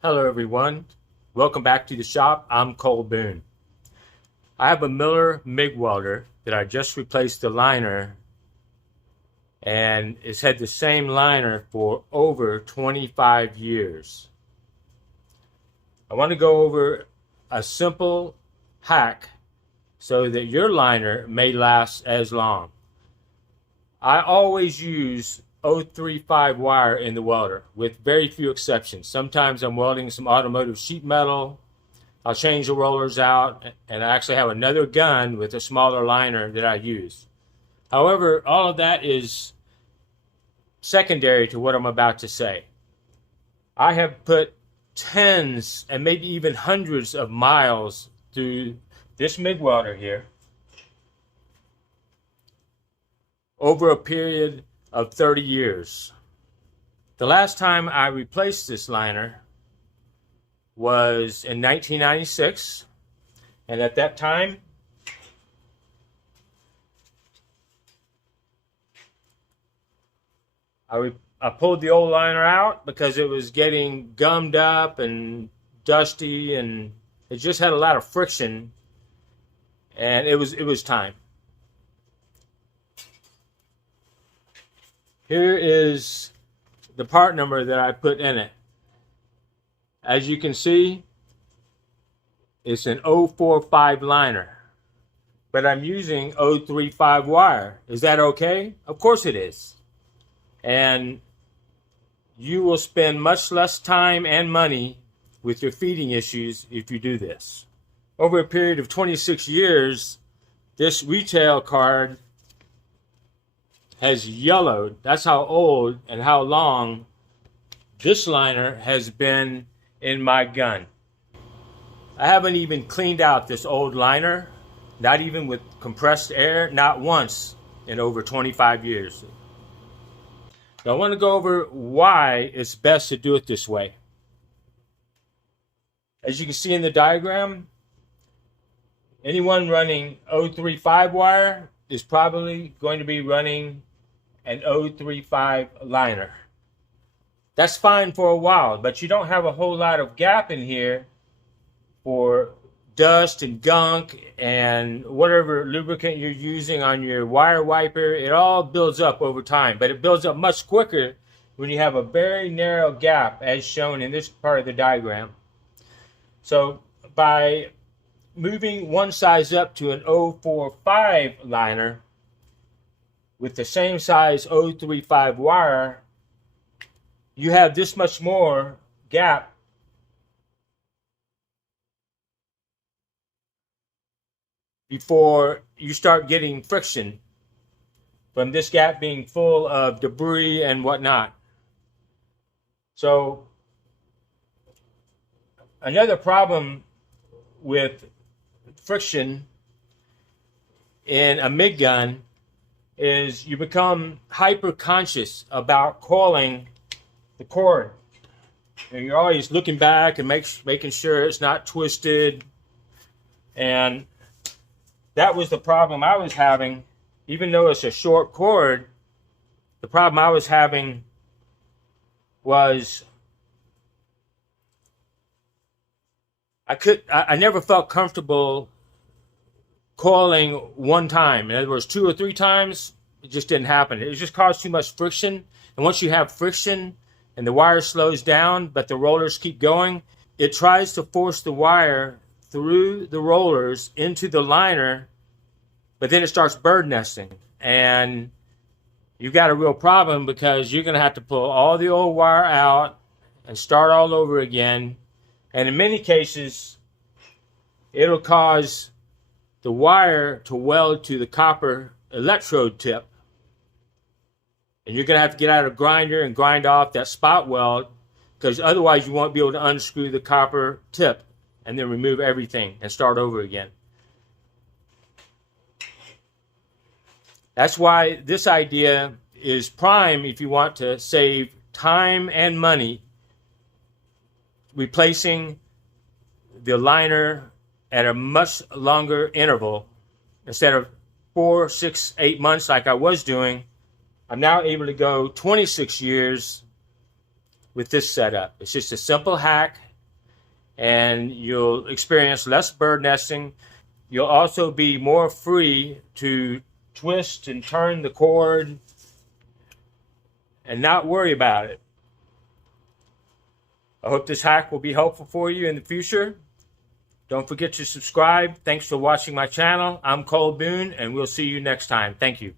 Hello everyone, welcome back to the shop. I'm Cole Boone. I have a Miller MIG welder that I just replaced the liner, and it's had the same liner for over 25 years. I want to go over a simple hack so that your liner may last as long. I always use 035 wire in the welder with very few exceptions. Sometimes I'm welding some automotive sheet metal. I'll change the rollers out, and I actually have another gun with a smaller liner that I use. However, all of that is secondary to what I'm about to say. I have put tens and maybe even hundreds of miles through this MIG welder here over a period of 30 years. The last time I replaced this liner was in 1996, and at that time I pulled the old liner out because it was getting gummed up and dusty, and it just had a lot of friction, and it was time. Here is the part number that I put in it. As you can see, it's an 045 liner, but I'm using 035 wire. Is that okay? Of course it is. And you will spend much less time and money with your feeding issues if you do this. Over a period of 26 years, this retail card has yellowed. That's how old and how long this liner has been in my gun. I haven't even cleaned out this old liner, not even with compressed air, not once in over 25 years. Now I want to go over why it's best to do it this way. As you can see in the diagram, anyone running 035 wire is probably going to be running an 035 liner. That's fine for a while, but you don't have a whole lot of gap in here for dust and gunk and whatever lubricant you're using on your wire wiper. It all builds up over time, but it builds up much quicker when you have a very narrow gap as shown in this part of the diagram. So by moving one size up to an 045 liner with the same size 035 wire, you have this much more gap before you start getting friction from this gap being full of debris and whatnot. So another problem with friction in a MIG gun is you become hyper conscious about coiling the cord. And you're always looking back and making sure it's not twisted. And that was the problem I was having. Even though it's a short cord, the problem I was having was I never felt comfortable coiling one time. In other words, 2 or 3 times, it just didn't happen. It just caused too much friction. And once you have friction and the wire slows down, but the rollers keep going, it tries to force the wire through the rollers into the liner, but then it starts bird nesting. And you've got a real problem because you're going to have to pull all the old wire out and start all over again. And in many cases, it'll cause the wire to weld to the copper electrode tip. And you're going to have to get out a grinder and grind off that spot weld, because otherwise you won't be able to unscrew the copper tip and then remove everything and start over again. That's why this idea is prime if you want to save time and money replacing the liner at a much longer interval. Instead of 4, 6, 8 months like I was doing, I'm now able to go 26 years with this setup. It's just a simple hack. and you'll experience less bird nesting. You'll also be more free to twist and turn the cord and not worry about it. I hope this hack will be helpful for you in the future. Don't forget to subscribe. Thanks for watching my channel. I'm Cole Boone, and we'll see you next time. Thank you.